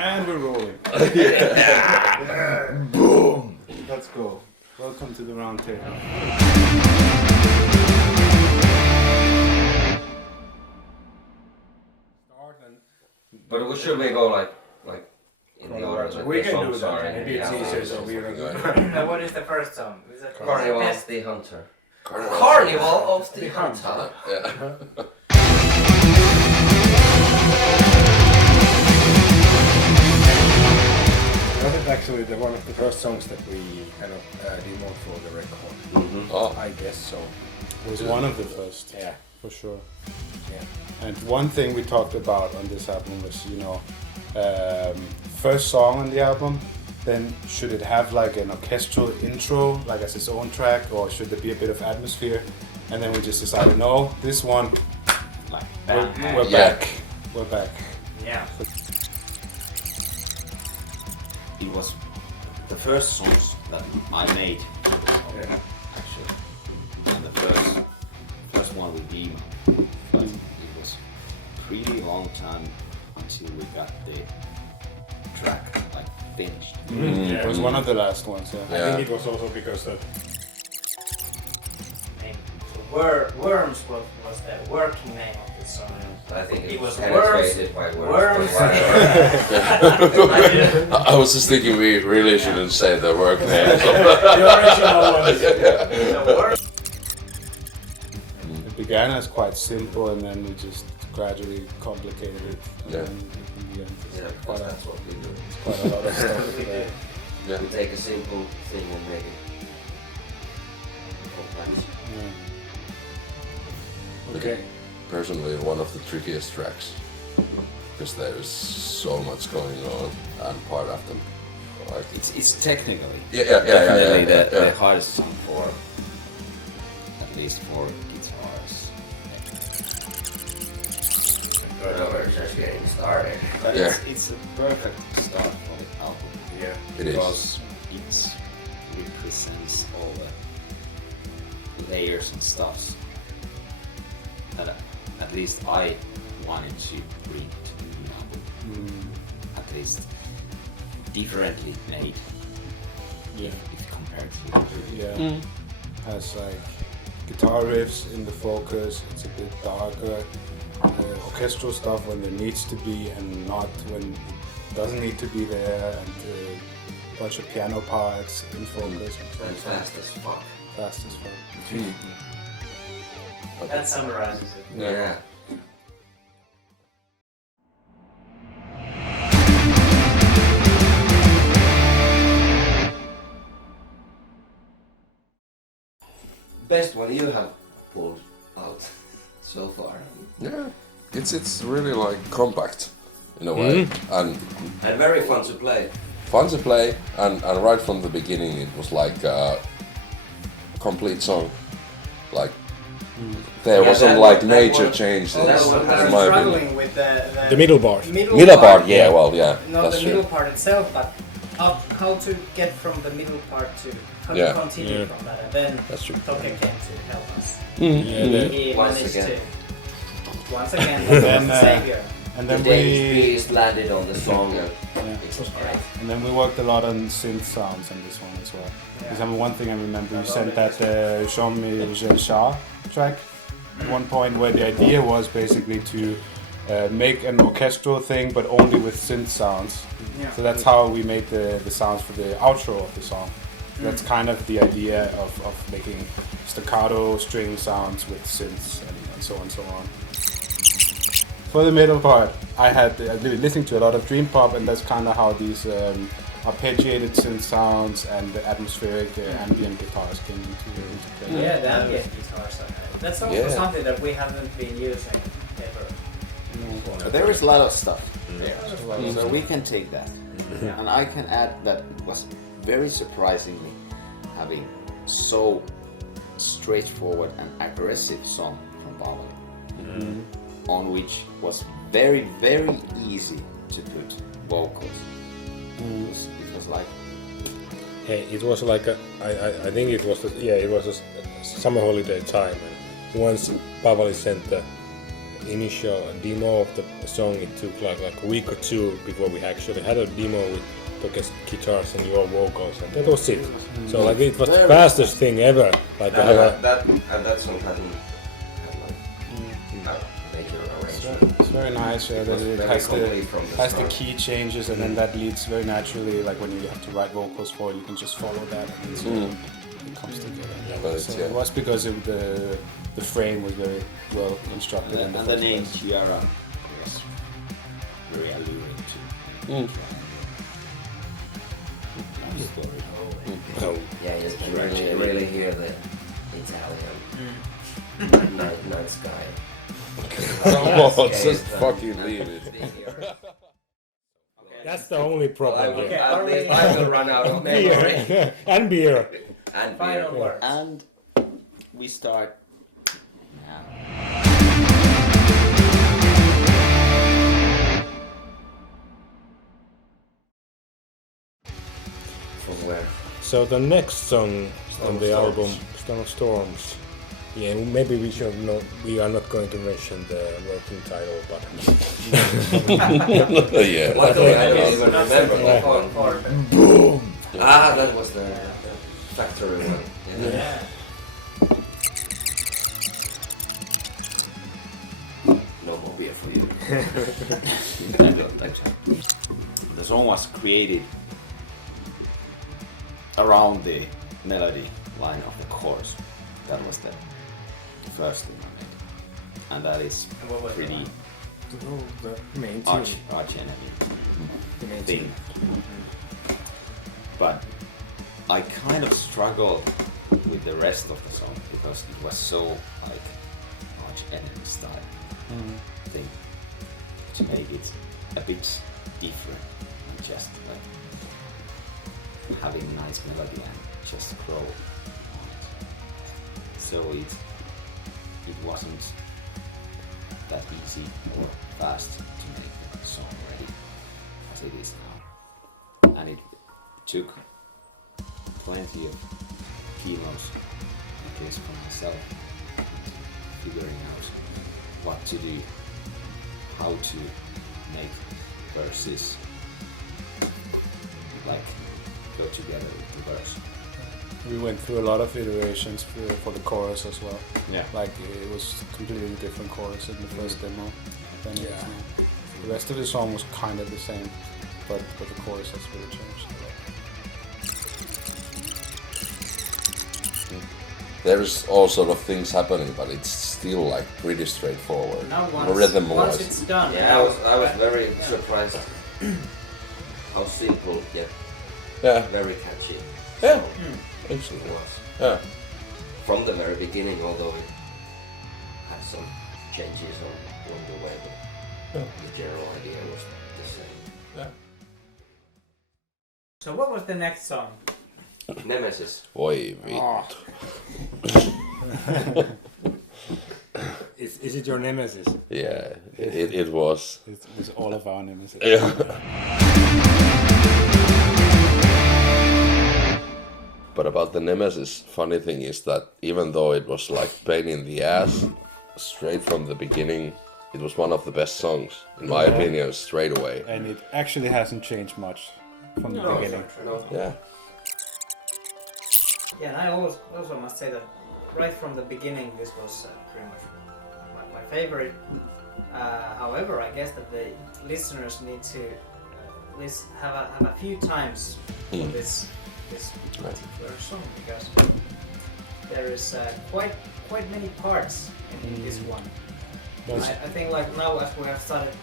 And we're rolling. Boom! Let's go. Welcome to the round table. But should we go like in the order that We the can do songs that. are? Maybe it's easier, so we don't go. Now, what is the first song? Is that Carnival Best- of the Hunter. Carnival. Of the Hunter. Yeah. That is actually one of the first songs that we kind of demoed for the record. Oh. I guess so. It was one of the first, Yeah. for sure. Yeah. And one thing we talked about on this album was, first song on the album, then should it have like an orchestral intro, like as its own track, or should there be a bit of atmosphere? And then we just decided, no, this one, Like, we're Yeah. back. We're back. Yeah. It was the first songs that I made, actually, and the first one with Dima. But it was pretty long time until we got the track like finished. It was one of the last ones, yeah. I think it was also because that Worms was the working name of the song. I think It it was was penetrated by Worms. I was just thinking we really shouldn't say the work name. the original ones. It began as quite simple, and then we just gradually complicated it. And Yeah. then in the end, Yeah, it's quite a, that's what we do. quite a lot of stuff. Yeah. We take a simple thing and make it complex. Yeah. Okay. Personally, one of the trickiest tracks because there's so much going on and part of them. Like It's technically definitely the hardest song for at least for guitars. But we're just getting started. But Yeah. it's a perfect start for the album. Yeah. It is. Because it represents all the layers and stuffs that at least I wanted to bring to the album. At least differently made. Yeah. If compared to the previous. Yeah. Has like guitar riffs in the focus. It's a bit darker. Orchestral stuff when there needs to be, and not when it doesn't need to be there. And a bunch of piano parts in focus. And fast as fuck. Fast as fuck. That summarizes it. Yeah. Best one you have pulled out so far. Yeah, it's really like compact in a way and And very fun to play. fun to play and right from the beginning it was like a complete song. Like there Yeah, wasn't that like one- that major one- changes that one- in I'm my opinion. struggling with The middle part. Middle part, yeah, well, yeah, Not that's the true. middle part itself, but how to get from the middle part to how Yeah. to continue from that. And then That's true. Toke came to help us. Yeah, He Once managed again. to once again then, the savior. And The then Danish we beast landed on the song and Yeah. it was great. And then we worked a lot on synth sounds on this one as well. Because I mean, one thing I remember, you sent that Jean-Mi Shah track at one point where the idea was basically to make an orchestral thing but only with synth sounds. Yeah. So that's how we made the sounds for the outro of the song. That's kind of the idea of making staccato string sounds with synths and so on and so on. For the middle part, I've been listening to a lot of dream pop, and that's kind of how these arpeggiated synth sounds and the atmospheric ambient guitars came into play. Yeah, the ambient guitars. That's also Yeah. something that we haven't been using ever. There is a lot of stuff. Yeah. So we can take that. Yeah. And I can add that it was very surprisingly having so straightforward and aggressive song from Bauer, on which was very, very easy to put vocals. It was like Hey, it was like I think it was it was a summer holiday time, and once Pavel sent the initial demo of the song, it took like a week or two before we actually had a demo with the guitars and your vocals, and that was it. So like it was the fastest thing ever. Like that song hadn't had like major arrangement. It's very nice. Yeah, that it has the key changes, and then that leads very naturally. Like when you have to write vocals for it, you can just follow that, and it comes together. But So yeah. it was because of the frame was very well constructed. And the name Tiara was very alluring to. oh, Yeah, you can really hear the Italian night sky. Oh, just fucking leave it. that's the only problem Okay, here. at least I will run out of memory. Beer and beer. And Final beer. words. And we start now. From where? So the next song Storm on of the Storms. album, Storm of Storms. Yeah, maybe we should not. We are not going to mention the working title, but Yeah. Luckily, I don't even Not remember. something Like, for ah, that was the factory one. Yeah. No more beer for you. The song was created around the melody line of the chorus. That was the first thing I made. And that is What was pretty The main arch tune. enemy The main thing. tune. But I kind of struggled with the rest of the song because it was so like arch enemy style thing to make it a bit different and just like having nice melody and just grow on it. So it wasn't that easy or fast to make the song ready as it is now. And it took plenty of kilos, at least for myself, figuring out what to do, how to make verses like go together with the verse. We went through a lot of iterations for the chorus as well. Yeah. Like it was completely different chorus in the first demo than it is now. The rest of the song was kind of the same, but the chorus has really changed a lot. There's all sort of things happening, but it's still like pretty straightforward. Now Once once it's done. Yeah, I was very surprised how simple yet Yeah, very catchy. Yeah. song actually. it was. Yeah. From the very beginning, although it had some changes along the way, but the general idea was the same. So what was the next song? Nemesis. Oi vittu. is it your Nemesis? Yeah, it was. It was all of our Nemesis. Yeah. But about the Nemesis, funny thing is that even though it was like pain in the ass, straight from the beginning, it was one of the best songs, in my opinion, straight away. And it actually hasn't changed much from the beginning. No. Yeah. Yeah, and I also must say that right from the beginning, this was pretty much my favorite. However, I guess that the listeners need to have a few times for this particular song, because there is quite many parts in this one. I think like now as we have started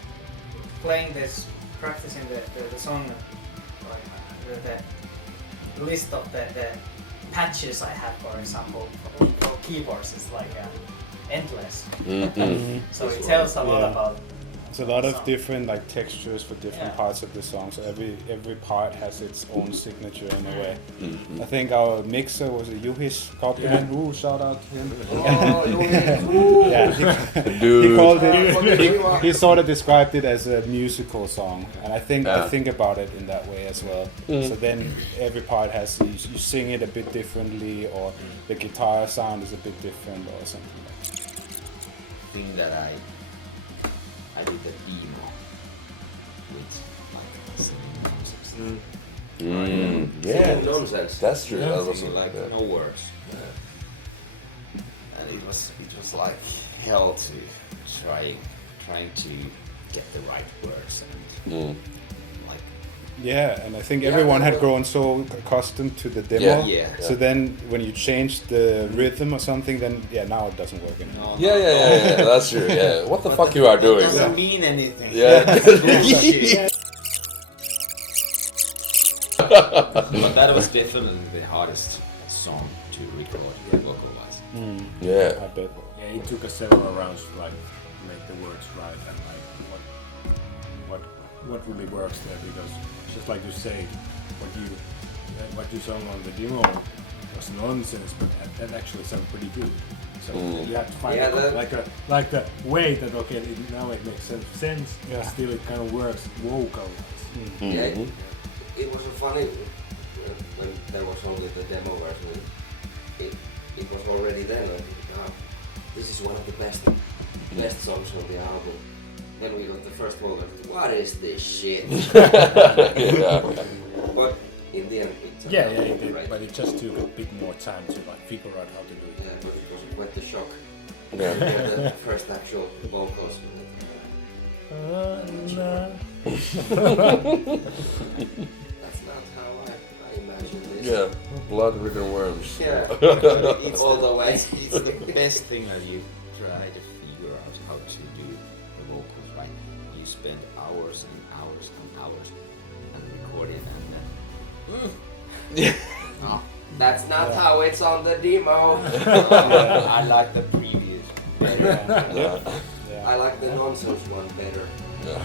playing this, practicing the song, like the list of the patches I have, for example, for keyboards is like endless. So it tells a lot Yeah. about. It's a lot of song. different like textures for different Yeah. parts of the song. So every part has its own signature in a way. I think our mixer was a Juhis Koppinen. Ooh, shout out to him. Yeah, he Dude. called it. He sort of described it as a musical song, and I think about it in that way as well. So then every part has you sing it a bit differently, or the guitar sound is a bit different, or something. Thing that I I did the demo with like singing nonsense. Yeah, Nonsense. that's true. Yeah. That was Singing like yeah. no words. And it was like hell to trying to get the right words and like Yeah, and I think Yeah, everyone had but- grown so accustomed to the demo. Yeah. yeah. So then when you change the rhythm or something, then now it doesn't work anymore. Yeah, that's true. Yeah, what the fuck you are doing? It doesn't mean anything. Yeah. Bullshit. But that was definitely the hardest song to record vocal-wise. Yeah. I bet. Yeah, it took us several rounds to like make the words right and like what really works there, because just like you said, what you sung on the demo was nonsense, but that actually sounded pretty good. So you have to find like the way that now it makes sense. Yeah. But still it kind of works vocal. Yeah, it was a funny when there was only the demo version. It was already then. This is one of the best songs on the album. Then we got the first vocal. What is this shit? Yeah. But in the end, it turned Yeah, out it did, right. but it just took a bit more time to like figure out how to do it. Yeah, but it was quite the shock. Yeah. The first actual vocals. That's not how I imagine this. Yeah, blood-ridden worms. Yeah. It's all the way. It's the best thing that you try to figure out how to do the vocals, right? You spend hours and hours and hours and recording and then no, That's not how it's on the demo. I like the previous better. Yeah. I like the nonsense one better. Yeah.